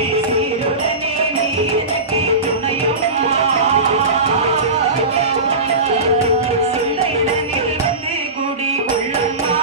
சீருடனே நீ எனக்கு துணையம்மா சிந்தையுடனில் வந்து கூடி கொள்ளம்மா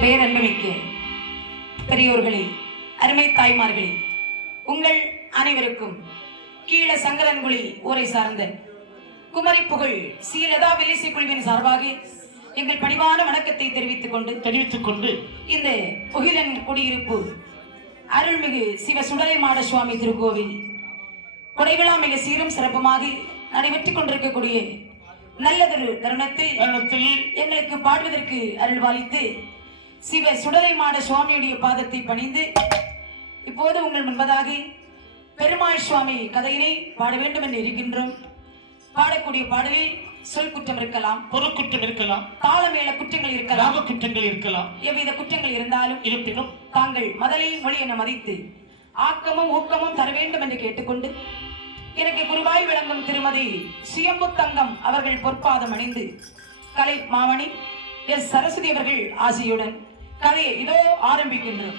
பேரன்புமிக்க பெரியோர்களே, அருமை தாய்மார்களே, உங்கள் அனைவருக்கும் கீழ சங்கரன்குழி ஊரை சார்ந்த குமரி புகழ் சீலதா வில்லிசை குழுவின் சார்பாக எங்கள் பணிவான வணக்கத்தை தெரிவித்துக் கொண்டு இந்த புகிலன் குடியிருப்பு அருள்மிகு சிவ சுடலை மாட சுவாமி திருக்கோவில் கொடைவிழா மிக சீரும் சிறப்புமாக நடைபெற்றுக் கொண்டிருக்கக்கூடிய நல்லதொரு தருணத்தில் எங்களுக்கு பாடுவதற்கு அருள்வாளித்து சிவ சுடலை மாட சுவாமியுடைய பாதத்தை பணிந்து இப்போது உங்கள் முன்பதாக பெருமாள் சுவாமி கதையினை பாட வேண்டும் என்று இருக்கின்றோம். பாடக்கூடிய பாடலில் சொல் குற்றம் இருக்கலாம், பொருட்குற்றம் இருக்கலாம், தாளமேள குற்றங்கள் இருக்கலாம், குற்றங்கள் இருக்கலாம். எவ்வித குற்றங்கள் இருந்தாலும் இருப்பினும் தாங்கள் மதலையின் மொழி என மதித்து ஆக்கமும் ஊக்கமும் தர வேண்டும் என்று கேட்டுக்கொண்டு எனக்கு குருவாய் விளங்கும் திருமதி சுயம்புத்தங்கம் அவர்கள் பொற்பாதம் அணிந்து கலை மாமணி எஸ் சரஸ்வதி அவர்கள் ஆசியுடன் கதையை இதோ ஆரம்பிக்கின்றோம்.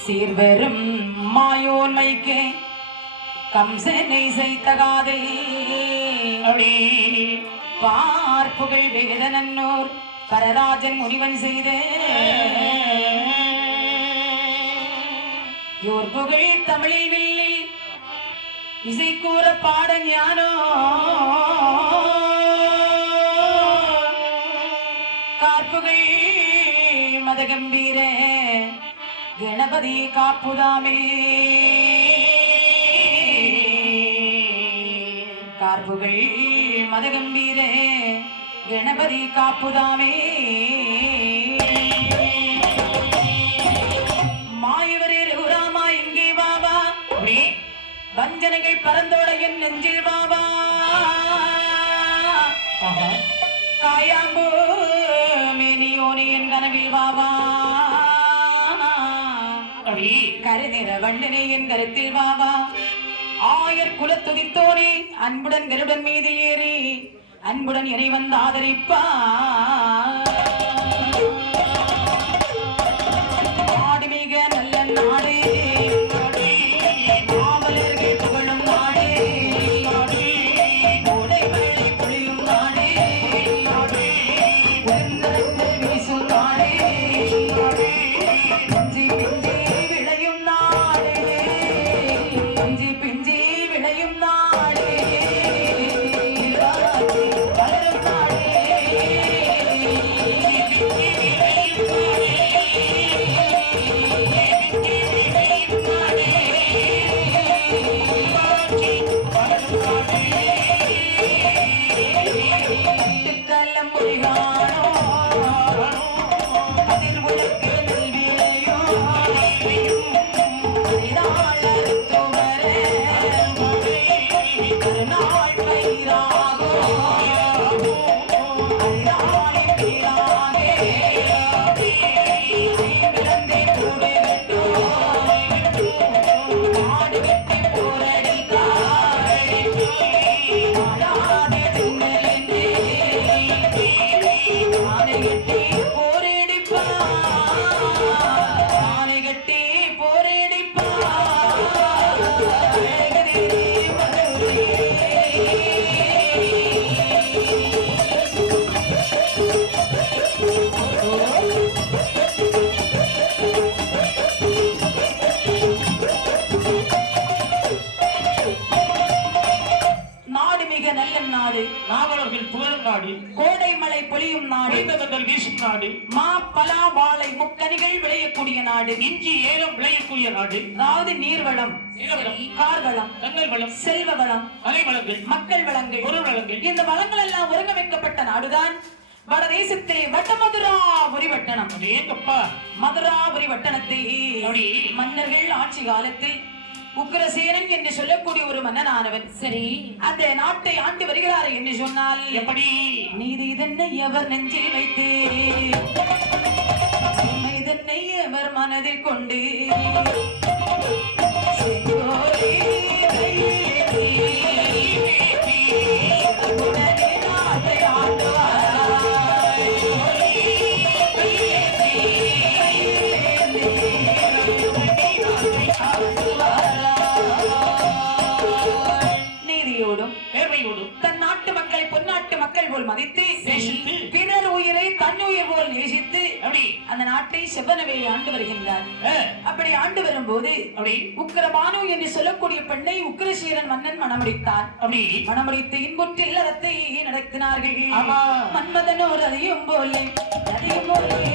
சீர்வரும் மாயோன்மைக்கே கம்சனை செய்தகாதை பார்ப்புகள் வேதனன்னோர் பரராஜன் முனிவன் செய்த யோர் புகழ் தமிழில் வில்லில் இசை கூற பாட ஞானோ காப்புகள் மதகம்பீர கணபதி காப்புதாமே காப்புகள் மதகம்பீர கணபதி காப்புதாமே மாயவரே ரகுராமா இங்கே வாவா வஞ்சனைகள் பரந்தோட என் நெஞ்சில் வாவா காயாம்போ மேனியோனி என் கனவில் வாவா கருநிற வண்டனை என் கருத்தில் வாவா ஆயர் குலத்துதித்தோனே அன்புடன் கருடன் மீது ஏறி அன்புடன் என்னை வந்து ஆதரிப்பா நாடு மிக நல்ல நாடு கட்டி போரடிப்பான் ஆனை கட்டி போரடிப்பான் நாடு நாவலர்கள் புகழும் நாடு கோடை மழை பொழியும் நாடு வீசும் நாடு மா பலா வாழை முக்கனிகள் விளையக்கூடிய நாடு இஞ்சி ஏலம் விளையக்கூடிய நாடு அதாவது நீர்வளம் கார்வளம் கங்கல் வளம் செல்வ வளம் அலை வளங்கள் மக்கள் வளங்கள் பொருள் வளங்கள் இந்த வளங்கள் எல்லாம் ஒருங்கமைக்கப்பட்ட நாடுதான் வடதேசத்திலே வட்டமதுராபுரி வட்டணம். ஏங்கப்பா மதுராபுரி வட்டணத்தை மன்னர்கள் ஆட்சி காலத்தில் உக்கிரசேனன் என்று சொல்லக்கூடிய ஒரு மன்னனானவன் சரி அந்த நாட்டை ஆண்டு வருகிறார் என்று சொன்னால் எப்படி நீதி இதனை எவர் நெஞ்சில் வைத்து இதனை எவர் மனதில் கொண்டு நாட்டை ஆண்டுவார் தன் நாட்டு மக்களை பொன்னாட்டு மக்கள் போல் மதித்து பிறர் உயிரை தன் உயிர் போல் நேசித்து அந்த நாட்டை செவ்வனவே ஆண்டு வருகின்றார். அப்படி ஆண்டு வரும்போது உக்கிரபானு என்று சொல்லக்கூடிய பெண்ணை உக்கிரசேனன் மன்னன் மணமுடித்தார். மணமுடித்து இன்புற்று இல்லறத்தை நடத்தினார்கள். மன்மதனோர் அதையும் போலே அதையும் போலே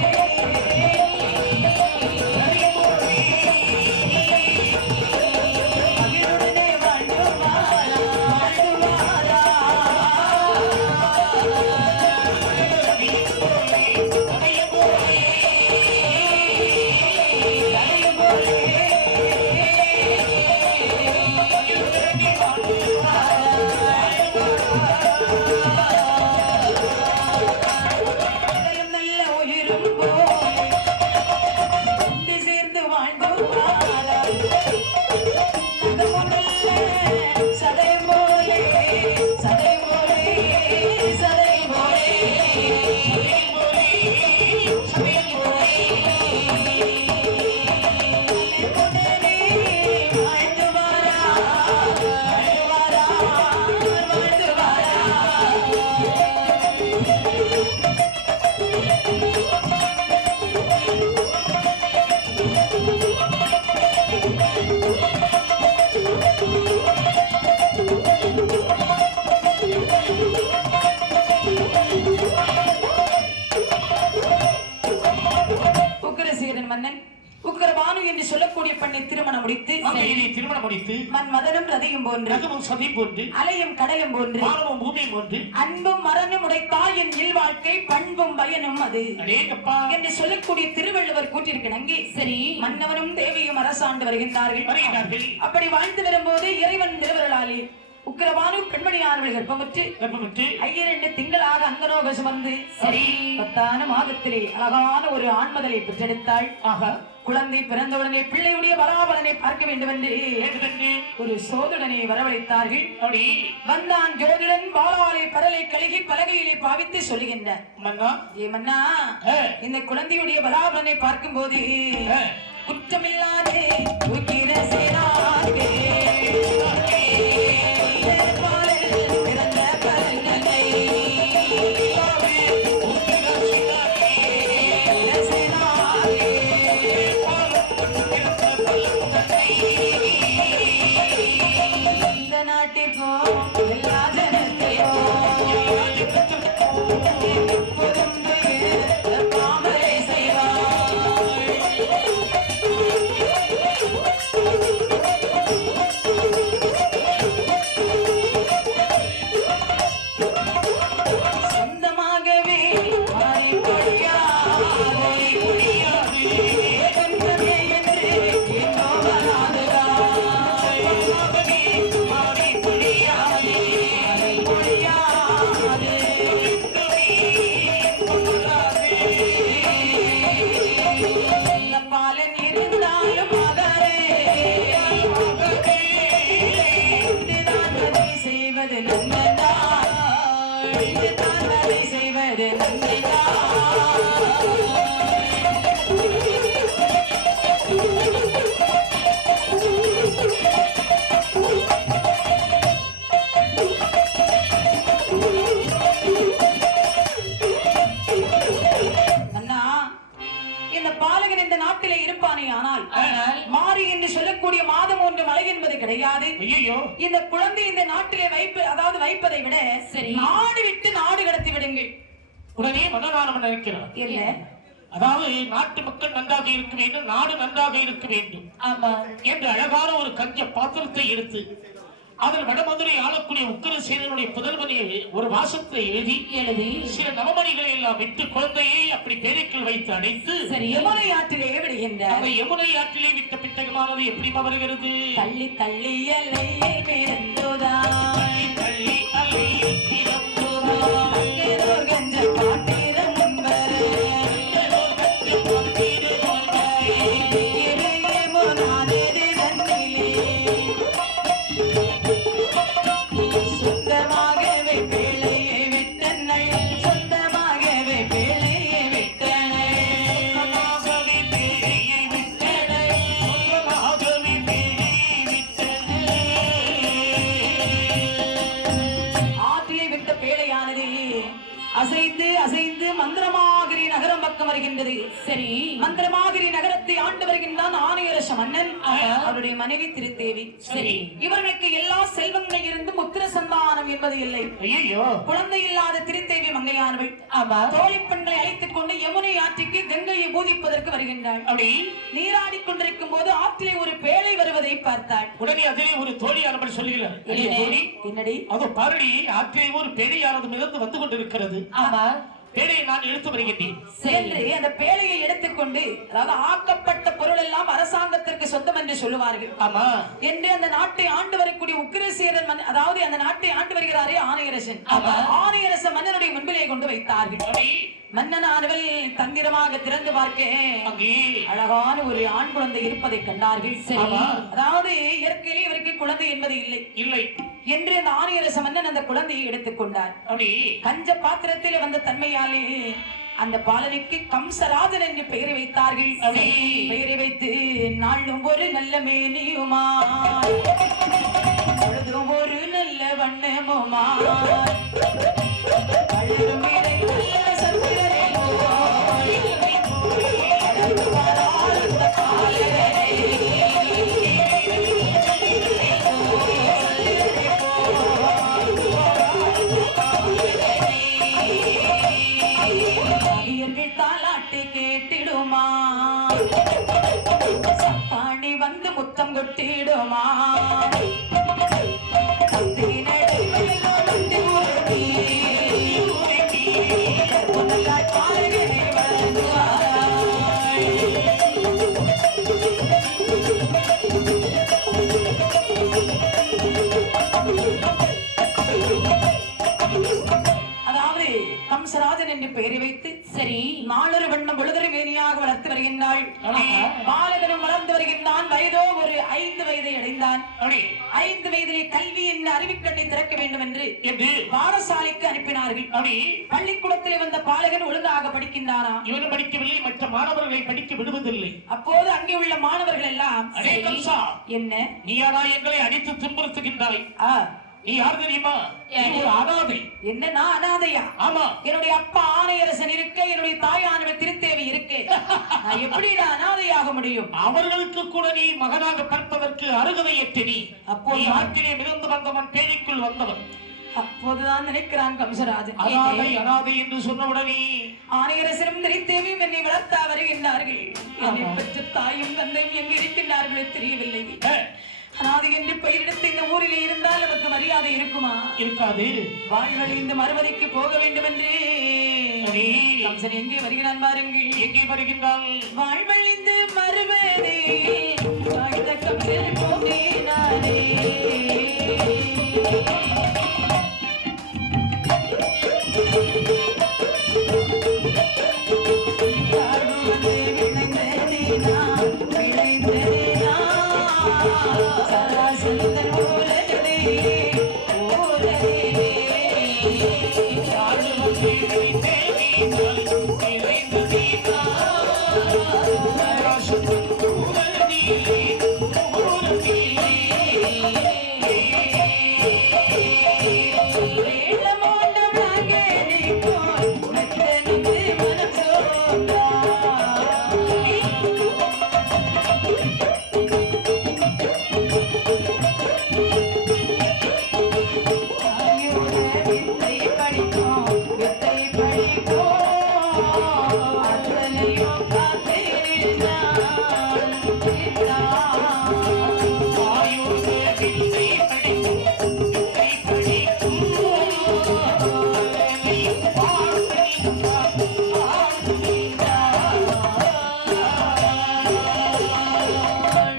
மன்மதனும் ரதியும் போன்று அலையும் கடலும் போன்று அன்பும் மரணும் உடைத்தாய் என் இல்வாழ்க்கை பண்பும் பயனும் அது என்று சொல்லக்கூடிய திருவள்ளுவர் கூற்றிருக்கிறாங்க. சரி மன்னவனும் தேவியும் அரசாண்டு வருகின்றார்கள். அப்படி வாழ்ந்து வரும்போது இறைவன் திருவருளாலே உக்கிரபானு பெண்மணியானவர்கள் கர்ப்பமுற்று 2 திங்களாக அங்கனோக சுமந்து சரி 10 மாதத்திலே அழகான ஒரு ஆண்மதலை பெற்றெடுத்தாள். குழந்தை பிறந்தவுடனே பிள்ளையுடைய பலாபலனை பார்க்க வேண்டும் என்று ஒரு சோதனை வரவழைத்தார்கள். வந்தான் ஜோதிடன் பாலாலை பரலை கழுகி பலகையிலே பாவித்து சொல்லுகின்றார். மன்னா இந்த குழந்தையுடைய பலாபலனை பார்க்கும் போது குற்றமில்லாதே மாறி என்று சொல்லக்கூடிய மாதம் ஒன்று மழை என்பது கிடையாது. இந்த குழந்தை இந்த நாட்டிலே வைப்பதை விட நாடு விட்டு நாடு கடத்தி விடுங்கள். உடனே மனோராமன் நினைக்கிறார், இல்ல அதாவது நாட்டு மக்கள் நன்றாக இருக்க வேண்டும், நாடு நன்றாக இருக்க வேண்டும் என்று அழகான ஒரு கஞ்ச பாத்திரத்தை எடுத்து அதில் வடமதுரை ஆளக்கூடிய உக்கிரசேனனுடைய புதல்வனை ஒரு வாசத்தை எழுதி சில நவமணிகளை எல்லாம் விட்டு குழந்தையை அப்படி பேரைக்குள் வைத்து அடைத்து யமுனை ஆற்றிலே விடுகின்றார். அந்த யமுனை ஆற்றிலே விட்ட பிட்டகமானது எப்படி வருகிறது? தள்ளி தள்ளி அலையே பிறந்துதான், தள்ளி தள்ளி அலையே பிறந்துதான், அங்கேதோ கஞ்ச பாட்டிரம் முன்பரே, அங்கேதோ கஞ்ச பாட்டிரம் முன்பரே, இவையே மோனாதேதி தன்னிலே சொந்தமாகவே பேழையை விட்டனை, சொந்தமாகவே பேழையை விட்டனை, சொந்தமாகவே பேழையை விட்டனை, சொந்தமாகவே பேழையை விட்டனை. ஆற்றிலே விட்ட பேழையானது அசைந்து அசைந்து மந்திரமாகிரி நகரம் பக்கம் வருகின்றது. சரி, மந்திரமாகிரி நகரத்தை ஆண்டு வருகின்றான் ஆணையரச மன்னன், அவருடைய மனைவி திருத்தேவி. சரி, இவர்களுக்கு எல்லா செல்வங்கள் இருந்தும் புத்திர சந்தானம் என்பது இல்லை. குழந்தை இல்லாத திருத்தேவி மங்கையானவள் தோழி பெண்களை அழைத்துக் கொண்டு யமுனை ஆற்றிற்கு கங்கையை பூதிப்பதற்கு வருகின்றாள். நீராடி கொண்டிருக்கும் போது ஆற்றிலே ஒரு பேழை வருவதை பார்த்தாள். உடனே அதிலே ஒரு தோழியானவள் சொல்லுகிறார், என்னடி அதோ பாரடி, ஆற்றிலே ஒரு பேழையானது மிதந்து வந்து கொண்டிருக்கிறது, பேழையை நான் எடுத்து வருகின்றேன் என்று அந்த பேழையை எடுத்துக்கொண்டு, அதாவது ஆக்கப்பட்ட பொருள் எல்லாம் அரசாங்கத்திற்கு சொந்தம் என்று சொல்லுவார்கள். ஆமா என்று அந்த நாட்டை ஆண்டு வரக்கூடிய உக்கிரசேரன், அதாவது அந்த நாட்டை ஆண்டு வருகிறாரே ஆணையரசன், ஆணையரச மன்னனுடைய முன்பிலே கொண்டு வைத்தார்கள். மன்னனானவள் தந்திரமாக திறந்து பார்க்க அழகான ஒரு ஆண் குழந்தை இருப்பதை கண்டார்கள். அதாவது இயற்கையிலே இவருக்கு குழந்தை என்பது இல்லை என்று அந்த ஆணையரச மன்னன் அந்த குழந்தையை எடுத்துக்கொண்டார். கஞ்ச பாத்திரத்தில் வந்த தன்மையாலே அந்த பாலனுக்கு கம்சராஜன் என்று பெயரை வைத்தார்கள். பெயரை வைத்து நாளும் ஒரு நல்ல மேனியுமா, பொழுதும் ஒரு நல்ல வண்ணமுமா, கேட்டிடுமா, சத்தாணி வந்து முத்தம் கொட்டிடுமா, அதாவது கம்சராஜன் என்று பெயரை வைத்து சரி நாளொரு வண்ணம் பொழுதொரு மேனியாக வளர்த்து வருகின்றாள். பாலகனும் வளர்ந்து வருகின்றான். வயதோ ஒரு 5 வயதை அடைந்தான். 5 வயதிலே கல்வி என்ன அறிவிக்கண்ணை திறக்க வேண்டும் என்று பாடசாலைக்கு அனுப்பினார்கள். பள்ளிக்கூடத்திலே வந்த பாலகன் ஒழுங்காக படிக்கின்றானா? இவன் படிக்கவில்லை, மற்ற மாணவர்களை படிக்க விடுவதில்லை. அப்போது அங்கே உள்ள மாணவர்கள் எல்லாம் என்ன, நீ யாரா எங்களை அடித்து துன்புறுத்துகின்றாய்? நீ யார் தெரியுமா? ஒரு அனாதை. என்ன, நான் அனாதையா? ஆமா, என்னுடைய அப்பா ஆணையரசன் இருக்க, என்னுடைய தாயானவள் திருத்தேவி இருக்கு, நான் எப்படி அனாதையாக முடியும்? அவர்களுக்கு கூட நீ மகனாக பிறப்பதற்கு அருகதையற்ற நீ. அப்போ நாட்டிலே மிதந்து வந்தவன், பேழைக்குள் வந்தவன். அப்போதுதான் நினைக்கிறான் கம்சராஜன். அனாதை என்று சொன்னவுடனே ஆணையரசனும் திருத்தேவியும் என்னை வளர்த்தா வருகின்றார்கள். என்னை பெற்ற தாயும் தந்தையும் எங்கு இருக்கின்றார்களே தெரியவில்லை. அனாதை என்று பெயரெடுத்து இந்த ஊரில் இருந்தால் நமக்கு மரியாதை இருக்குமா? இருக்காது. வாழ்வழிந்து மறுபதிக்கு போக வேண்டும் என்றே கம்சன் எங்கே வருகிறான் பாருங்கள். எங்கே வருகின்றான்? வாழ்வழிந்து மறுபதி கம்சன் போகிறானே. தேவி அத்தனையும் காத்து நின்றான்.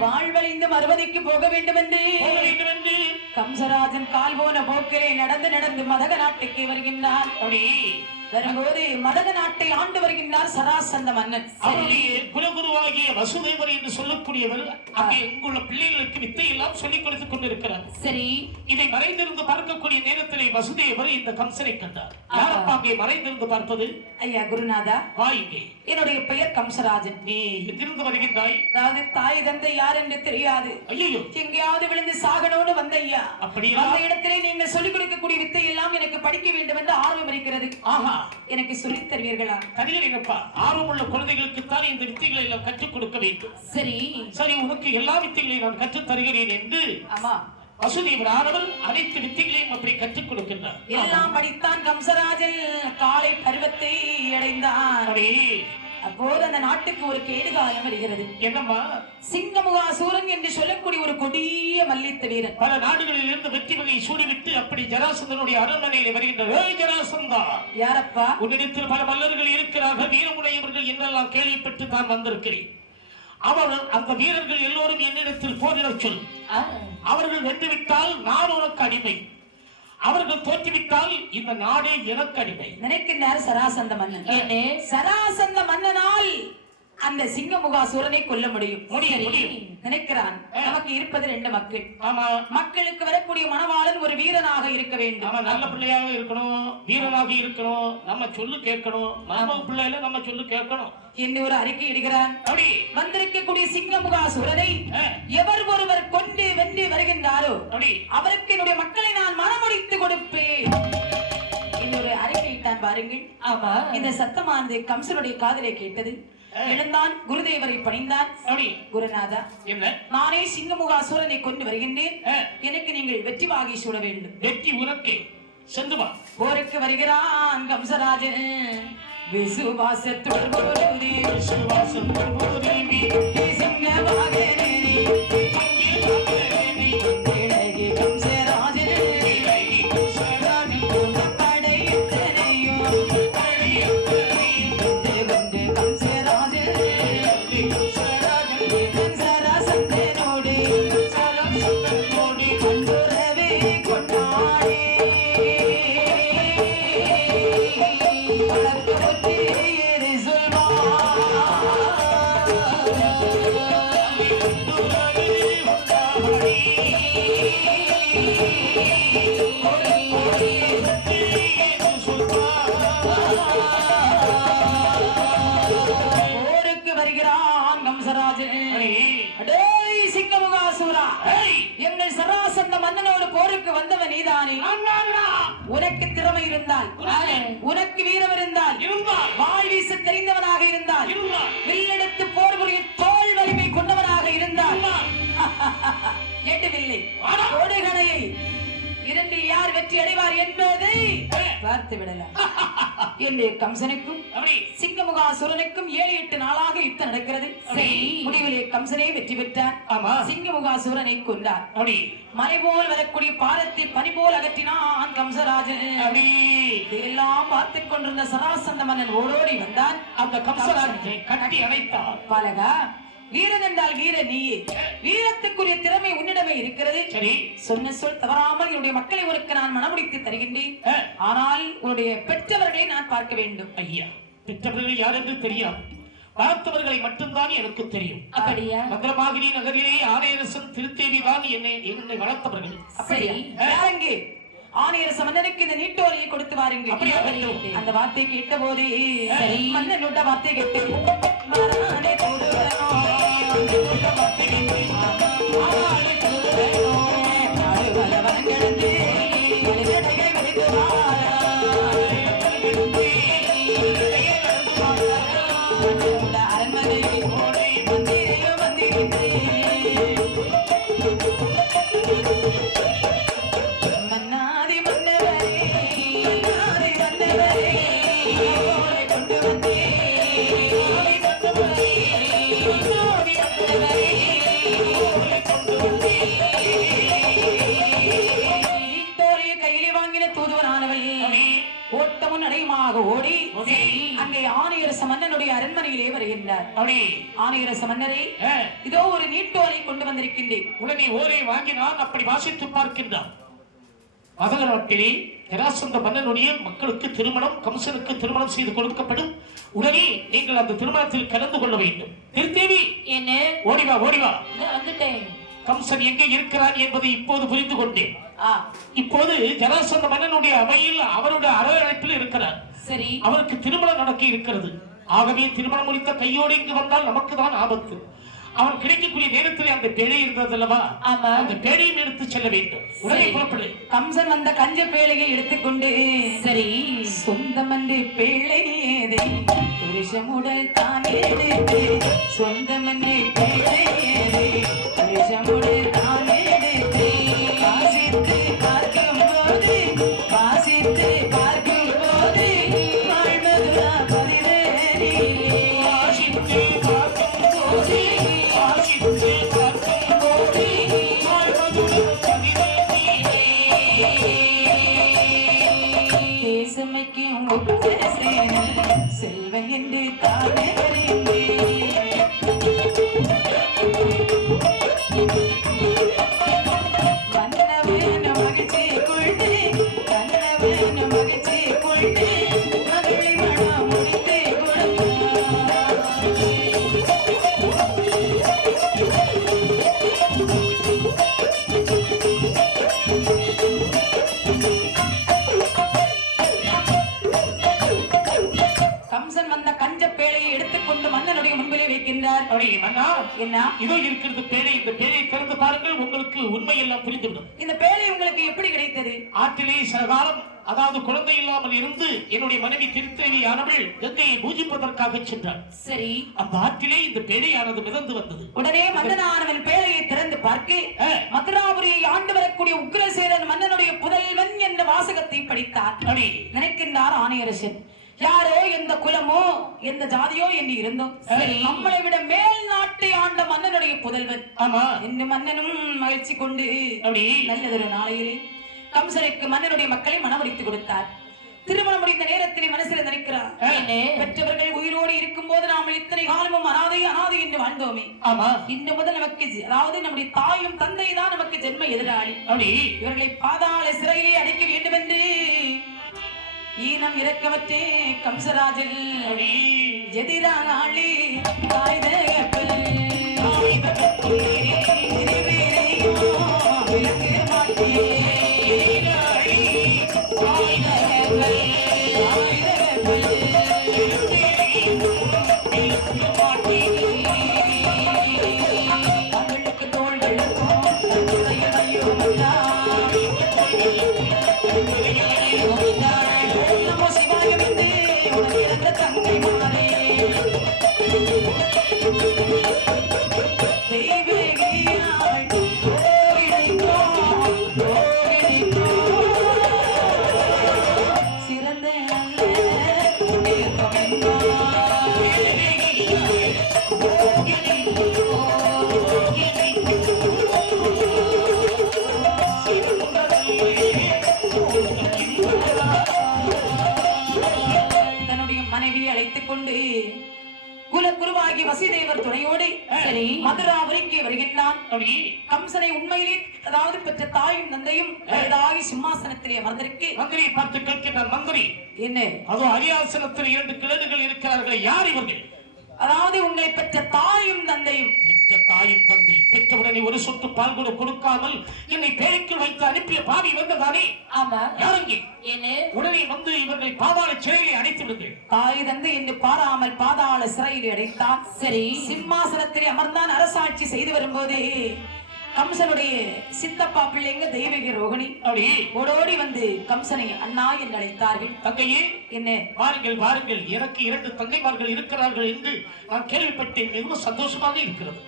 வாழ்வழிந்து மறுபதிக்கு போக வேண்டும் என்று கம்சராஜன் கால் போன போக்கிலே நடந்து நடந்து மதக நாட்டுக்கு வருகின்றார். வரும்போது மதக நாட்டை ஆண்டு வருகின்றார் சராசந்த மன்னன். அவருடைய குலகுருவாகிய வசுதேவர் என்று சொல்லக்கூடியவர் அங்கே உங்களுள்ள பிள்ளைகளுக்கு வித்தை எல்லாம் சொல்லிக் கொடுத்துக் கொண்டிருக்கிறார். சரி, இதை மறைந்திருந்து பார்க்கக்கூடிய நேரத்திலே வசுதேவர் இந்த கம்சனை கண்டார். யாரப்பா அங்கே மறைந்திருந்து பார்ப்பது? ஐயா குருநாதா, வாயிங்கே. என்னுடைய பெயர் கம்சராஜன். நீ எங்கிருந்து வருகின்றாய்? அதாவது தாய் தந்தை யார் என்று தெரியாது, ஐயோ, எங்கேயாவது விழுந்து சாகணும்னு வந்த ஐயா. அப்படியா? அந்த இடத்திலே நீங்கள் சொல்லிக் கொடுக்கக்கூடிய வித்தை எல்லாம் எனக்கு படிக்க வேண்டும் என்று ஆர்வம் இருக்கிறது. ஆஹா, எனக்கு சொல்லித் தருவீர்களா? தருகிறேனப்பா. ஆர்வமுள்ள குழந்தைகளுக்கு தான் இந்த வித்தைகளை எல்லாம் கற்றுக் கொடுக்க வேண்டும். சரி சரி, உனக்கு எல்லா வித்தைகளையும் நான் கற்றுத் தருகிறேன் என்று ஆமா வசுதேவர் ஆனவர் அனைத்து வித்தைகளையும் அப்படி கற்றுக் கொடுக்கின்றார். எல்லாம் படித்தான் கம்சராஜன். காலை பருவத்தை அடைந்தான். அப்போது அந்த நாட்டுக்கு ஒரு கேடுகாலம் வருகிறது. என்னம்மா? சிங்கமுகாசூரன் என்று சொல்லக்கூடிய ஒரு கொடிய மல்யுத்த வீரன் பல நாடுகளில் இருந்து வெற்றி வகை சூடிவிட்டு அப்படி ஜராசந்தனுடைய அரண்மனையில் வருகின்றார். ஜராசந்தா, யாரப்பா? உன்னிடத்தில் பல மல்லர்கள் இருக்கிறார்கள், வீரமுடையவர்கள் என்றெல்லாம் கேள்விப்பட்டு தான் வந்திருக்கிறேன். அவர்கள் அந்த வீரர்கள் எல்லோரும் என்னிடத்தில் போரிடச் சொல். அவர்கள் வென்றுவிட்டால் நான் உனக்கு அடிமை, அவர்கள் தோற்றுவிட்டால் இந்த நாடே எனக்கு அடிமை. நினைக்கின்றார் சராசந்த மன்னன். சராசந்த மன்னனால் அந்த சிங்கமுகாசூரனை கொல்ல முடியும் நினைக்கிறான். நமக்கு இருப்பது 2 மக்கள். ஆமா, மக்களுக்கு வரக்கூடிய மணவாளன் ஒரு வீரனாக இருக்க வேண்டும். ஆமா, நல்ல பிள்ளையாக இருக்கணும், வீரனாக இருக்கணும், நம்ம சொல்லு கேட்கணும், நம்ம பிள்ளைல நம்ம சொல்லு கேட்கணும் என்று ஒரு அறிக்கை இடுகிறான். வந்திருக்கக்கூடிய சிங்கமுகாசூரனை எவர் ஒருவர் கொண்டு வென்று வருகின்றாரோ அவருக்கு என்னுடைய மக்களை நான் மனமுடித்து கொடுப்பேன் இன்னொரு அறிக்கையிட்டான். பாருங்கள், ஆமா, இந்த சத்தமானது கம்சனுடைய காதலை கேட்டது. எழுந்தான், குருதேவரை பணிந்தான். குருநாதா, நானே சிங்கமுகாசூரனை கொண்டு வருகின்றேன், எனக்கு நீங்கள் வெற்றி வாகி சூட வேண்டும். வெற்றி உனக்கே, சென்று வா. போருக்கு வருகிறான் கம்சராஜன். விசுவாசத்துடன் எங்கள் சராசந்த மன்னனோடு போருக்கு வந்தவன் நீதானே. உனக்கு திறமை இருந்தால், உனக்கு வீரம் இருந்தால், வாழ் வீச தெரிந்தவனாக இருந்தால், வில்லெடுத்து போர் புரிய தோல் வலிமை கொண்டவனாக இருந்தால், எட்டுவில்லை கோடைகணையை 2இல் யார் வெற்றி அடைவார் என்பதை பார்த்து விடலாம். என்னுடைய கம்சனுக்கும் சிங்கமுகாசுரனுக்கும் 7-8 நாளாக யுத்தம் நடக்கிறது. முடிவிலே கம்சனே வெற்றி பெற்றார். சிங்கமுகாசுரனை கொண்டார். மலை போல் வரக்கூடிய பாரத்தை பனி போல் அகற்றினான் கம்சராஜன். இதெல்லாம் பார்த்துக் கொண்டிருந்த சராசந்த மன்னன் ஓடோடி வந்தான். அந்த கம்சராஜனை கட்டி அணைத்தார். பாலகா, வீரன் என்றால் வீர நீயே, வீரத்துக்குரிய திறமை உன்னிடமே இருக்கிறது. சொன்ன சொல் தவறாமல் என்னுடைய மக்களை உனக்கு நான் மனமுடித்து தருகின்றேன். ஆனால் உன்னுடைய பெற்றவர்களை நான் பார்க்க வேண்டும். ஐயா, பெற்றவர்கள் யார் என்று தெரியாது, வளர்த்தவர்களை மட்டும்தான் எனக்கு தெரியும். அப்படியா? மந்திரமாகிரி நகரிலே ஆணையரசன் திருத்தேவி தான் என்னை வளர்த்தவர்கள். அப்படியா? யாரங்கே ஆணையரச மன்னனுக்கு இந்த நீட்டோலையை கொடுத்து வாருங்கள். அந்த வார்த்தை கேட்ட போதே மன்னன் விட்ட வார்த்தை கேட்டு அரண்மனை கொண்டு வந்தே நாளிலே ஆணையரச மன்னனுடைய அரண்மனையிலே வருகின்றார். அப்படி ஆணையரச மன்னரே, இதோ ஒரு நீட்டோலை கொண்டு வந்திருக்கின்றேன். உடனே ஓலை வாங்கினான். அப்படி வாசித்து பார்க்கின்றான். மகத நாட்டிலே ஜராசந்த மன்னனுடைய மக்களுக்கு திருமணம், கம்சனுக்கு திருமணம் செய்து கொடுக்கப்படும். உடனே நீங்கள் அந்த திருமணத்தில் கலந்து கொள்ள வேண்டும். திருத்தேவி, என்ன? ஓடிவா ஓடிவா. வந்துட்டேன். கம்சன் எங்கே இருக்கிறார் என்பதை இப்போது புரிந்து கொண்டேன். இப்போது ஜராசந்த மன்னனுடைய அவையில் அவருடைய அரவணைப்பில் இருக்கிறார். சரி, அவருக்கு திருமணம் நடக்க இருக்கிறது. ஆகவே திருமணம் முடித்த கையோடு இங்கு வந்தால் நமக்கு தான் ஆபத்து. அவன் கிடைக்கக்கூடிய நேரத்தில் அந்த பேழை இருந்தது அல்லவா? அந்த பேழையும் எடுத்து செல்ல வேண்டும். உடனே புறப்படு. கம்சன் அந்த கஞ்ச பேழையை எடுத்துக்கொண்டு, சரி, சொந்தமன்று பேழை ஏதை புருஷமுடல் தான் எடுத்து, சொந்தமன்று பேழை ஏதை புருஷமுடல் தான் எடுத்து, வாசித்து பார்க்கும் போது வாசித்து பார்க்கும் போது வாழ்வதுரா பரிதேரி, வாசித்து பார்க்கும் போது தேசமைக்கும் செல்வன் என்று தானே மன்னவன மகிழ்ச்சி கொண்டு, கண்ணவன மகிழ்ச்சி கொண்டு, மகளை மனம் முடித்து கம்சன் வந்த கஞ்ச பேழையை எடுத்துக்கொண்டு மன்னனுடைய முன்பிலே வைக்கின்றார். மன்னா, என்ன? இதோ இருக்கிறது பேழை. இந்த பேழையை திறந்து பாருங்கள், உங்களுக்கு உண்மை எல்லாம் புரிந்துவிடும். இந்த பேழை உங்களுக்கு எப்படி கிடைத்தது? ஆற்றிலே சில காலம், அதாவது குழந்தை இல்லாமல் இருந்து என்னுடைய மனைவி திருத்தேவியானவள் கங்கையை பூஜிப்பதற்காக சென்றாள். சரி, அந்த ஆற்றிலே இந்த பேழையானது மிதந்து வந்தது. உடனே மன்னனானவன் பேழையை திறந்து பார்க்க மதுராபுரியை ஆண்டு வரக்கூடிய உக்கிரசேரன் மன்னனுடைய புதல்வன் என்ற வாசகத்தை படித்தார். நினைக்கின்றார் ஆணையரசன், யாரோ எந்த குலமோ எந்த ஜாதியோ என்று இருந்தோம், நம்மளை விட மேல் நாட்டை ஆண்ட மன்னனுடைய புதல்வன். ஆமா, இந்த மன்னனும் மகிழ்ச்சி கொண்டு நல்லதொரு நாளையிலே கம்சனுக்கு மன்னனுடைய மக்களை மனமுடித்து கொடுத்தார். திருமணம் முடிந்த நேரத்தில் மனசில் நினைக்கிறார், பெற்றவர்கள் உயிரோடு இருக்கும் போது நாம் இத்தனை காலமும் அனாதை அனாதை என்று வாழ்ந்தோமே. இன்று முதல் நமக்கு, அதாவது நம்முடைய தாயும் தந்தை தான் நமக்கு ஜென்ம எதிராளி. இவர்களை பாதாள சிறையிலே அடைக்க வேண்டும் என்று ஈனம் இறக்கவற்றே கம்சராஜன் எதிராளி விளக்க மாட்டே. தங்களுக்கு தோள்கள் நமோ சிவாயமென்று உனக்கு இறந்த தங்கை மாறே தெய்வீகியாள் கோவிடைக்கோ சிறந்த தன்னுடைய மனைவியை அழைத்துக் கொண்டு குலகுருவாகி வசிதேவர் துணையோடு மதுராபுரிக்கு வருகின்றான். கம்சனை உண்மையிலே, அதாவது பெற்ற தாயும் தந்தையும் வயதாகி சிம்மாசனத்திலே அமர்ந்திருக்கு. மந்திரியை பார்த்து கேட்கிறார், மந்திரி என்ன? அதோ அரியாசனத்தில் 2 கிழடுகள் இருக்கிறார்கள், யார் இவர்கள்? அதாவது உங்களை பெற்ற தாயும் தந்தையும். பெற்ற தாயும் தந்தை பெற்றவுடனே ஒரு சொட்டு பால் கூட கொடுக்காமல் என்னை பேழைக்குள் வைத்து அனுப்பிய பாவி வந்ததானே? ஆமா. யாருங்கே? என்ன? உடனே வந்து இவர்களை பாதாள சிறையிலே அடைத்து விடுங்கள். தாய் தந்தை என்று பாராமல் பாதாள சிறையிலே அடைத்தான். சரி, சிம்மாசனத்திலே அமர்ந்தான் அரசாட்சி செய்து வரும்போது கம்சனுடைய சித்தப்பா பிள்ளைங்க தெய்வீக ரோகிணி ஓடோடி வந்து கம்சனை அண்ணா என்று அழைத்தார்கள். தங்கையே, என்ன? வாருங்கள் வாருங்கள், எனக்கு 2 தங்கைமார்கள் இருக்கிறார்கள் என்று நான் கேள்விப்பட்டேன். மிகவும் சந்தோஷமாக இருக்கிறது.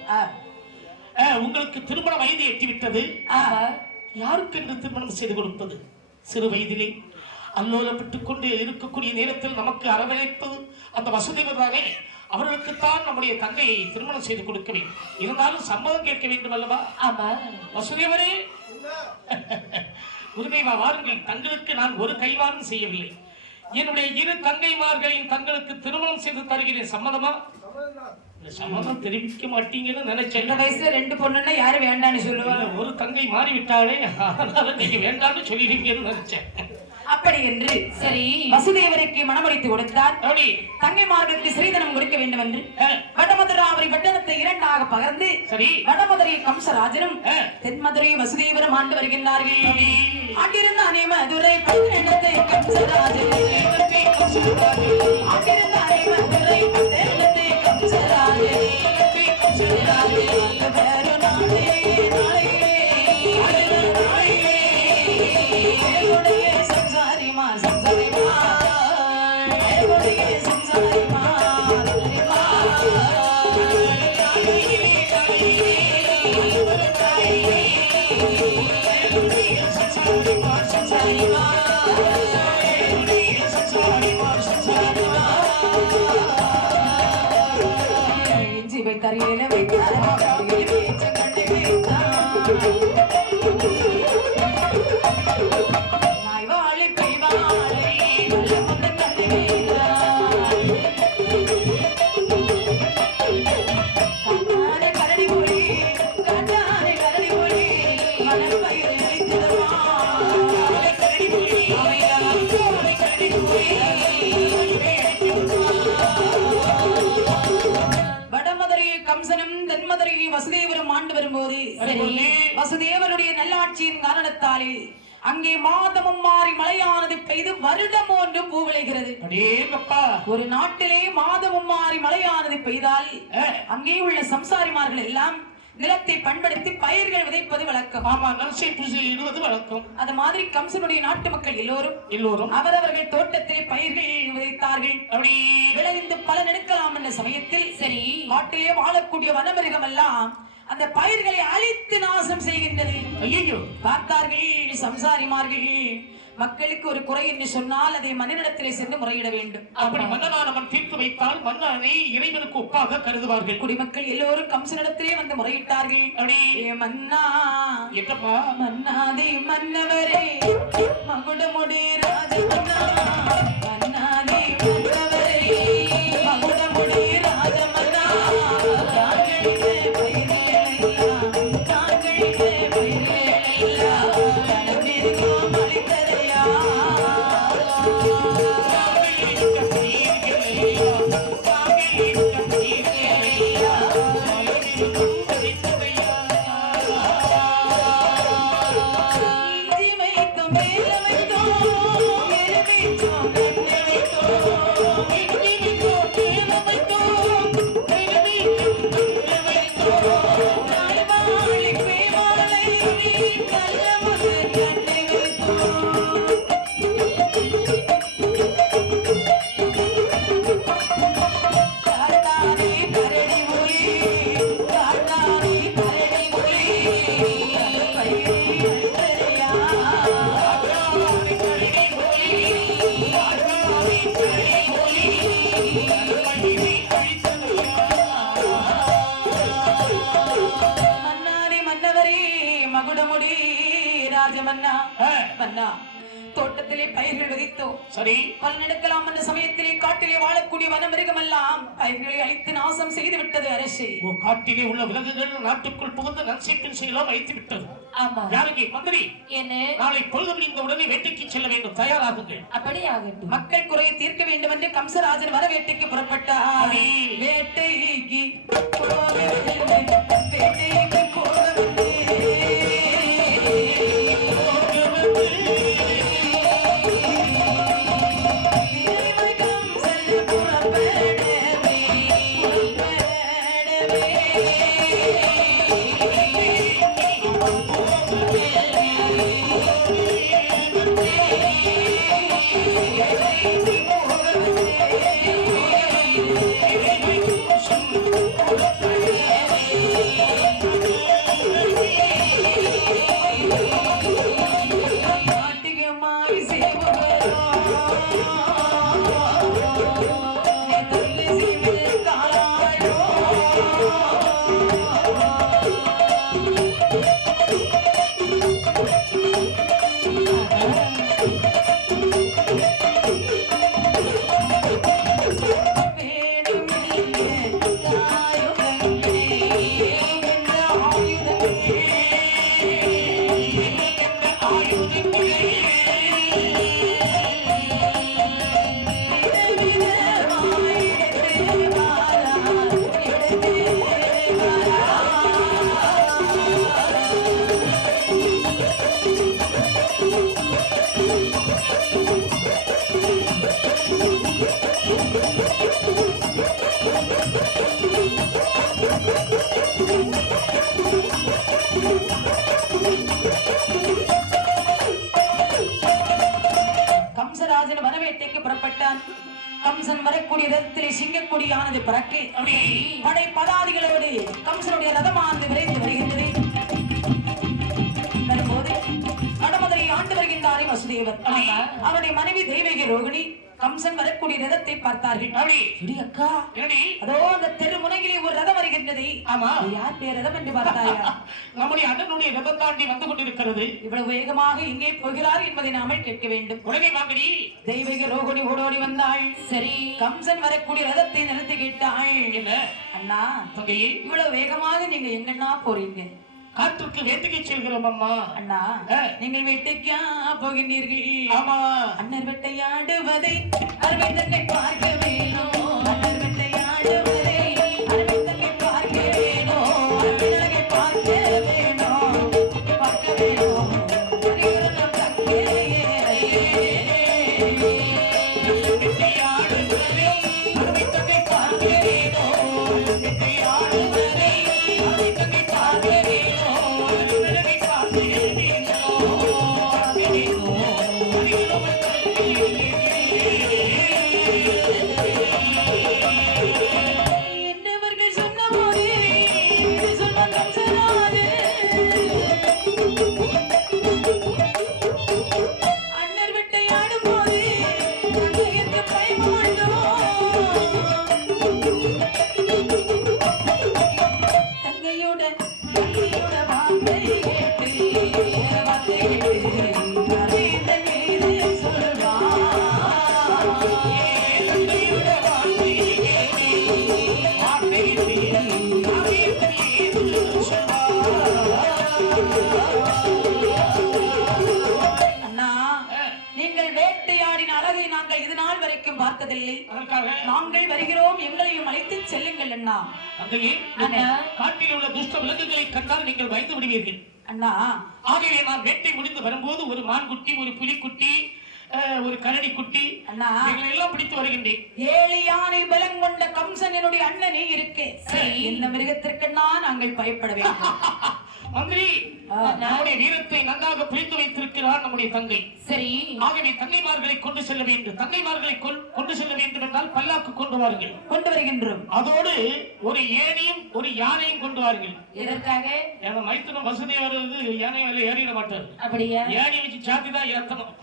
உங்களுக்கு திருமண வயது எட்டிவிட்டது. யாருக்கு என்று திருமணம் செய்து கொடுப்பது? சிறு வயதிலே அல்லோலப்பட்டுக் கொண்டு இருக்கக்கூடிய நேரத்தில் நமக்கு அரவணைப்பது அந்த வசுதேவர் தானே. அவர்களுக்குத்தான் நம்முடைய தங்கையை திருமணம் செய்து கொடுக்க வேண்டும். இருந்தாலும் சம்மதம் கேட்க வேண்டும் அல்லவா? ஆமா. வசுதேவரே, குருதேவா வாருங்கள். தங்களுக்கு நான் ஒரு கைவாரம் செய்யவில்லை. என்னுடைய இரு தங்கைமார்களின் தங்களுக்கு திருமணம் செய்து தருகிறேன், சம்மதமா? இந்த சம்மதம் தெரிவிக்க மாட்டீங்கன்னு நினைச்சேன். இந்த வயசுல 2 பொண்ணுன்னா யாரு வேண்டான்னு சொல்லுவா? இல்ல, ஒரு தங்கை மாறி விட்டாலே, அதனால நீங்க வேண்டாம்னு சொல்லிடுவீங்கன்னு நினைச்சேன். அப்படி என்று சரி வசுதேவருக்கு மனமளித்து கொடுத்தார். அப்படி தங்கைமார்களுக்கு ஸ்ரீதனம் கொடுக்க வேண்டும் என்று ஆ, வடமதுராவரி பட்டணத்தை 2ஆக பகிர்ந்து சரி வடமதுரை கம்சராஜனும் ஆ, தென்மதுரை வசுதேவரும் ஆண்டு வருகின்றார்கள். ஆண்டிருந்தானே மதுரை பட்டணத்தை கம்சராஜன், ஆண்டிருந்தானே மதுரை பட்டணத்தை கம்சராஜன், வேறு நாளே சம்சாரிமா சம்சாரிமா சம்சாரிமா இஞ்சி வைத்தார் இல வைத்தார் நாய் வாழை பெய் வாழை நல்ல மந்த கண்ணை வைத்தார் காட்டாரை கரடி மொழி காட்டாரை கரடி மொழி மணல் பயிரை வைத்திருவான் கரடி மொழி கரடி மொழி வடமதுரை கம்சனும் தென்மதுரை வசுதேவரும் ஆண்டு வரும்போது வசுதேவருடைய நல்லாட்சியின் காரணத்தாலே அங்கே மாதமும் மாறி மழையானது பெய்து வருடம் ஒன்று பூ விளைகிறது. அடேங்கப்பா. ஒரு நாட்டிலே மாதமும் மாறி மழையானது பெய்தால் அங்கே உள்ள சம்சாரிமார்கள் எல்லாம் நிலத்தை பண்படுத்தி பயிர்கள் விதைப்பது வழக்கம். ஆமா, நர்சை பூஜை இடுவது வழக்கம். அது மாதிரி கம்சனுடைய நாட்டு மக்கள் எல்லோரும் அவரவர்கள் தோட்டத்திலே பயிர்கள் விதைத்தார்கள். அப்படி விளைந்து பலன் எடுக்கலாம் என்ற சமயத்தில் சரி காட்டிலே வாழக்கூடிய வனமிருகம் எல்லாம் அந்த பயிர்களை அழித்து நாசம் செய்கின்றது. ஐயோ, பார்த்தார்கள் சம்சாரிமார்கள் மக்களுக்கு ஒரு குறை என்று சொன்னால் அதை மன்னனிடத்திலே சென்று முறையிட வேண்டும். அப்படி மன்னனானவன் தீர்த்து வைத்தால் மன்னனை இறைவனுக்கு ஒப்பாக கருதுவார்கள். குடிமக்கள் எல்லோரும் கம்சனிடத்திலே வந்து முறையிட்டார்கள். அப்படி மன்னா என்னப்பா? மன்னாதே மன்னவரே மகுடமுடி ராஜ மன்னா, மன்னாதே மன்னவரே மகுடமுடி ராஜ மன்னா, தாங்களிலே பயிரேலெல்லாம் தாங்களிலே பயிரேலெல்லாம் தனமிருக்கும் அளித்ததையா ராஜமன்னா மன்னா தோட்டத்திலே பயிர்கள் விதைத்தோம். சரி பலன் எடுக்கலாம் என்ற சமயத்திலே காட்டிலே வாழக்கூடிய வனமிருகம் எல்லாம் பயிர்களை அழித்து நாசம் செய்து விட்டது அரசே. காட்டிலே உள்ள விலங்குகள் நாட்டுக்குள் புகுந்து நன்சைப்பின் செய்யலாம் வைத்து விட்டது. ஆமா யாருக்கு மந்திரி? என்ன? நாளை பொழுது முடிந்த உடனே வேட்டைக்கு செல்ல வேண்டும், தயாராகுங்கள். அப்படி ஆகட்டும். மக்கள் குறையை தீர்க்க வேண்டும் என்று கம்சராஜன் வர வேட்டைக்கு புறப்பட்டார். வேட்டைக்கு வேட்டைக்கு போகவில்லை. கம்சன் வரக்கூடிய ரதத்திலே சிங்கக்கொடியானது பறக்க அப்படி படை பதாதிகளோடு கம்சனுடைய ரதமானது விரைந்து வருகின்றது. வரும்போது வடமதுரை ஆண்டு வருகின்றாரே வசுதேவர். அவருடைய மனைவி தெய்வகி ரோகிணி கம்சன் வரக்கூடிய ரதத்தை பார்த்தார்கள். அப்படி இடி அக்கா, என்னடி அதோ அந்த தெரு முனையிலே ஒரு ரதம் வருகின்றது. ஆமா அது யார் பேர் ரதம் என்று பார்த்தாயா? நம்முடைய அண்ணனுடைய ரதம் தாண்டி வந்து கொண்டிருக்கிறது. இவ்வளவு வேகமாக எங்கே போகிறார் என்பதை நாம கேட்க வேண்டும். உடனே வாங்கடி. தெய்வீக ரோகிணி ஓடோடி வந்தாள். சரி, கம்சன் வரக்கூடிய ரதத்தை நிறுத்தி கேட்டாள். என்ன அண்ணா, தங்கையே, இவ்வளவு வேகமாக நீங்க எங்கன்னா போறீங்க? காற்றுக்கு வேட்டைக்கு செல்கிறோம் அம்மா. அண்ணா, நீங்கள் வேட்டைக்கா போகின்றீர்கள்? ஆமா. அண்ணர் வேட்டையாடுவதை அருமை தங்கை பார்க்க வேணும். அண்ணர் வேட்டையாடுவதை அருமை தங்கை பார்க்க வேணும். அருமை பார்க்க வேணும், பார்க்க வேணும். பரிவரணம் தங்கையே. வேட்டையாடுவதை அருமை தங்கை பார்க்க வேணும். வேட்டையாடுவதை அருமை தங்கை பார்க்க வேணும். என்னவர்கள் சொன்ன போது சொன்ன கம்சனாது அண்ணர் வேட்டையாடும் போது தங்கையற்கு பயமாட்டோம். தங்கையோட வார்த்தை கேட்டு அண்ணா, நீங்கள் வேட்டையாடின அழகை நாங்கள் இது நாள் வரைக்கும் பார்த்ததில்லை. நாங்கள் வருகிறோம், எங்களையும் அழைத்து செல்லுங்கள் அண்ணா. காட்டில் உள்ள துஷ்ட விலங்குகளை கண்டால் நீங்கள் பயந்து விடுவீர்கள் அண்ணா. ஆகவே நான் வேட்டை முடிந்து வரும்போது ஒரு மான்குட்டி, ஒரு புலிக்குட்டி, ஒரு கரடி குட்டி அண்ணா எல்லாம் பிடித்து வருகின்றேன். 7 யானை பலம் கொண்ட கம்சன் என்னுடைய அண்ணனே இருக்கு. இந்த மிருகத்திற்குன்னா நாங்கள் பயப்பட வேண்டும். மந்திரி, நம்முடைய வீரத்தை நன்றாக பிரித்து வைத்திருக்கிறார் நம்முடைய தங்கை. சரி, ஆகவே தங்கைமார்களை கொண்டு செல்ல வேண்டும். தங்கைமார்களை கொண்டு செல்ல வேண்டும் என்றால் பல்லாக்கு கொண்டு வாருங்கள். கொண்டு வருகின்றோம். அதோடு ஒரு ஏணியும் ஒரு யானையும் கொண்டு வாருங்கள். எதற்காக? மைத்துனம் வசதி வருது, யானை மேல ஏறிட மாட்டார். அப்படியா? யானை வச்சு சாத்தி தான் ஏற்றணும்.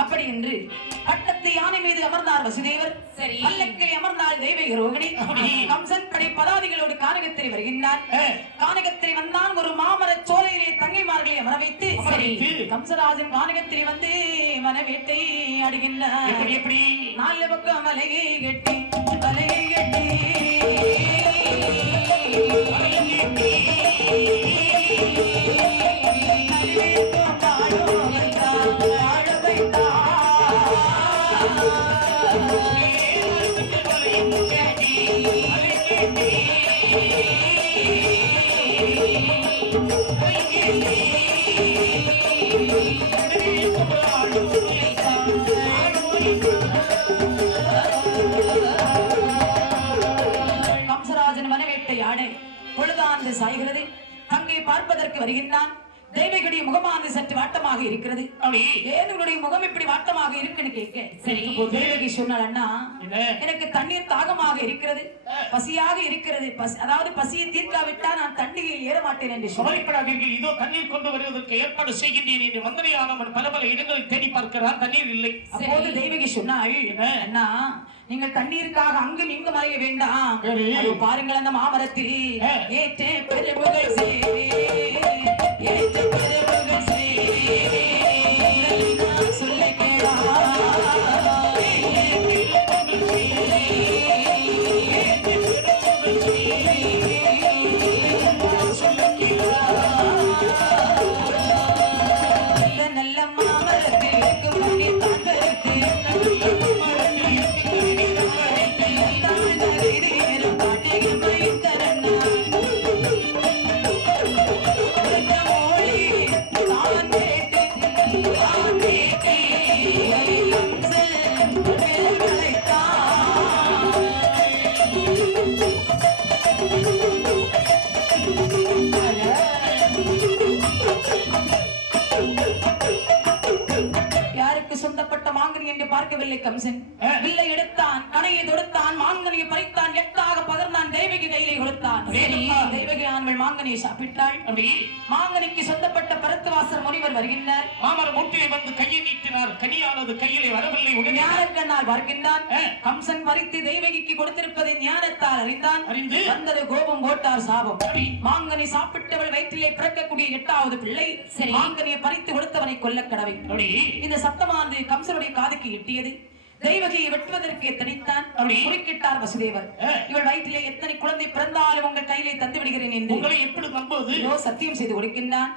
அப்படி என்று பட்டத்து யானை மீது அமர்ந்தார் வசுதேவர். சரி, பல்லக்கில் அமர்ந்தாள் தெய்வீக ரோகிணி. கம்சன் படை பதாதிகளோடு கானகத்திரி வருகின்றார். கானகத்திரி வந்தான். ஒரு மாமர சோலையிலே தங்கைமார்களை அமர வைத்து கம்சராஜன் கானகத்திரி வந்து மனவேட்டை ஆடுகின்றார். எப்படி 4 பக்கம் வலையை கட்டி வலையை கட்டி கம்சராஜன் வனவேட்டையாட பொழுதாண்டு சாய்கிறது. தங்கை பார்ப்பதற்கு வருகின்றான். தேவகியுடைய முகமானது சற்று வாட்டமாக இருக்கிறது. ஏனுடைய முகம் இப்படி வாட்டமாக இருக்குன்னு கேட்க, சரி தேவகி சொன்னாள், அண்ணா எனக்கு தண்ணீர் தாகமாக இருக்கிறது, பசியாக இருக்கிறது, அதாவது பசியை தீர்க்காவிட்டா நான் தண்டிகையில் ஏற மாட்டேன் என்று சொல்லாதீர்கள். இதோ தண்ணீர் கொண்டு வருவதற்கு ஏற்பாடு செய்கின்றேன் என்று மந்திரியானவன் பல பல இடங்களில் தேடி பார்க்கிறான், தண்ணீர் இல்லை. அப்போது தேவகி சொன்னாள், அண்ணா நீங்கள் தண்ணீருக்காக அங்கும் இங்கும் அலைய வேண்டாம். பாருங்கள், அந்த மாமரத்தில் ஏற்ற பெருமுகள் சேரே ஏற்ற பெருமுகள் சேரே சொல்ல கேளா நல்ல மாமரத்தில் இருக்கும் மணி தான் பெருத்து யாருக்கு சொந்தப்பட்ட மாங்கனி என்று பார்க்கவில்லை கம்சன். வில்லை எடுத்தான். கணையை தொடுத்தான், மாங்கனியை பறித்தான், எட்டாக பகர்ந்தான், தேவகி கையிலே கொடுத்தான். தேவகி ஆண்கள் மாங்கனியை சாப்பிட்டாள். மாங்கனிக்கு சொந்தப்பட்ட பரத்துவாசர் முனிவர் வருகின்றார். மாமர மூட்டிலே வந்து கையை நீட்டினார். கனியானது கையிலே வரவில்லை. உடனே ஞானக்கண்ணால் பார்க்கின்றான். கம்சன் பறித்து தேவகிக்கு கொடுத்திருப்பதை ஞானத்தால் அறிந்தான். வந்தது கோபம், போட்டார் சாபம். மாங்கனி சாப்பிட்டவள் வயிற்றிலே பிறக்கக்கூடிய 8வது பிள்ளை. மாங்கனியை பறித்து கொடுத்தவனை கொல்ல கடவை. இந்த சத்தமானது கம்சனுடைய காதுக்கு எட்டியது. தெய்வகியை வெட்டுவதற்கு தனித்தான். குறுக்கிட்டார் வசுதேவர். இவள் வயிற்றிலே எத்தனை குழந்தை பிறந்தாலும் உங்கள் கையிலே தந்து விடுகிறேன் என்று உங்களை எப்படி நம்புவது? சத்தியம் செய்து கொடுக்கின்றான்.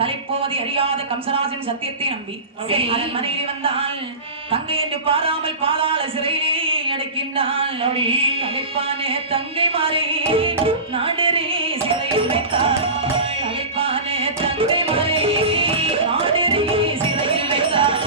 தலைப்போவதை அறியாத கம்சராஜன் சத்தியத்தை நம்பி அதன் மனையிலே வந்தால் தங்கை என்று பாராமல் பாதாள சிறையிலே அடைக்கின்றான். தலைப்பானே தங்கை மாறி நாடரே சிறையில் வைத்தார். தலைப்பானே தங்கை மாறி நாடரே சிறையில் வைத்தார்.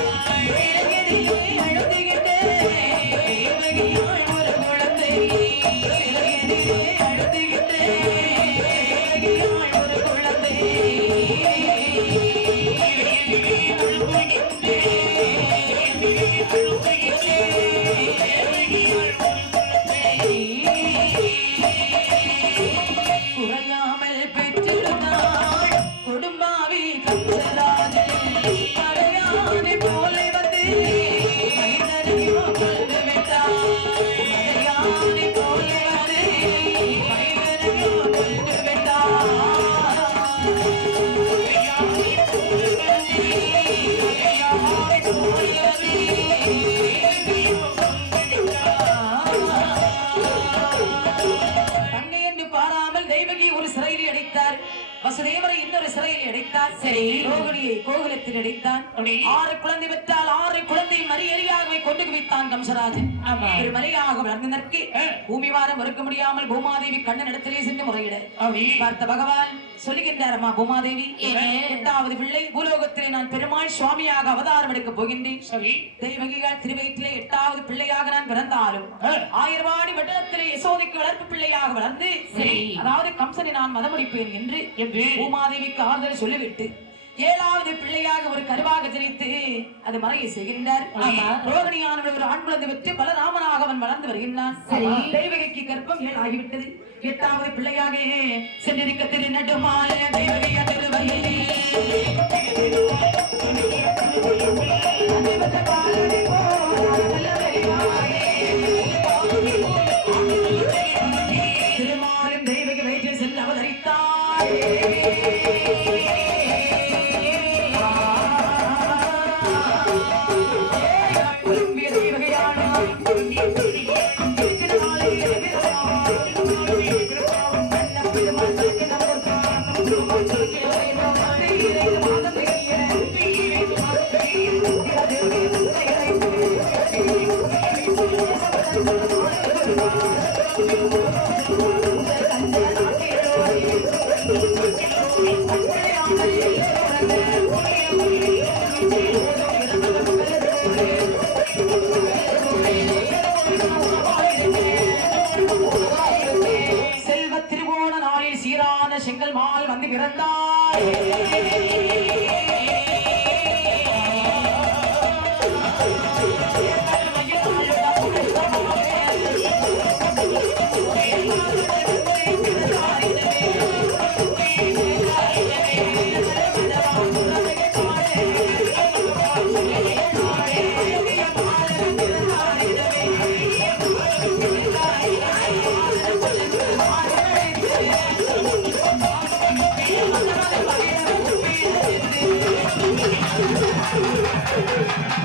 குறையாமல் பெற்றிருந்தாள் கொடும்பாவி கம்சராஜன். அடையானை போல வந்து மைதனையோ கொண்டு விட்டாள். அடையானை போல வந்து மைதனையோ கொண்டு விட்டாள். வசுதேவரை இன்னொரு சிறையில் அடைத்தார். ரோகிணியை கோகுலத்தில் அடைத்தான். 6 குழந்தை பெற்றால் 6 குழந்தை மரியறியாகவே கொண்டு குவித்தான் கம்சராஜன். மரியாக வளர்ந்ததற்கு பூமிவாரம் மறுக்க முடியாமல் பூமாதேவி கண்ணன் இடத்திலே சென்று முறையிட பார்த்த பகவான் சொல்லுகின்றார், அம்மா பூமாதேவி, 8வது பிள்ளை பூலோகத்திலே நான் பெருமாள் சுவாமியாக அவதாரம் எடுக்க போகின்றேன். தெய்வகிகள் திருவயிற்றிலே 8வது பிள்ளையாக நான் பிறந்தாலும் 1000 வாடி வட்டத்திலே யசோதைக்கு வளர்ப்பு பிள்ளையாக வளர்ந்து அதாவது கம்சனை நான் மதமுடிப்பேன் என்று பூமாதேவிக்கு ஆறுதல் சொல்லிவிட்டு 7வது பிள்ளையாக ஒரு கருவாக ஜனித்து அது மறையை செய்கின்றார். ரோகிணியானவள் ஒரு ஆண் குழந்தை பெற்று பலராமனாக அவன் வளர்ந்து வருகின்றான். தெய்வகிக்கு கர்ப்பம் 7 ஆகிவிட்டது. 8வது பிள்ளையாக சென்றிருக்க திருநடுமால தெய்வகிய திருவல்லிலே திருமாலும் தெய்வகி வயிற்றில் சென்று அவதரித்தார். செல்வ திருவோண நாளில் சீரான செங்கல் மால் வந்து பிறந்தார்.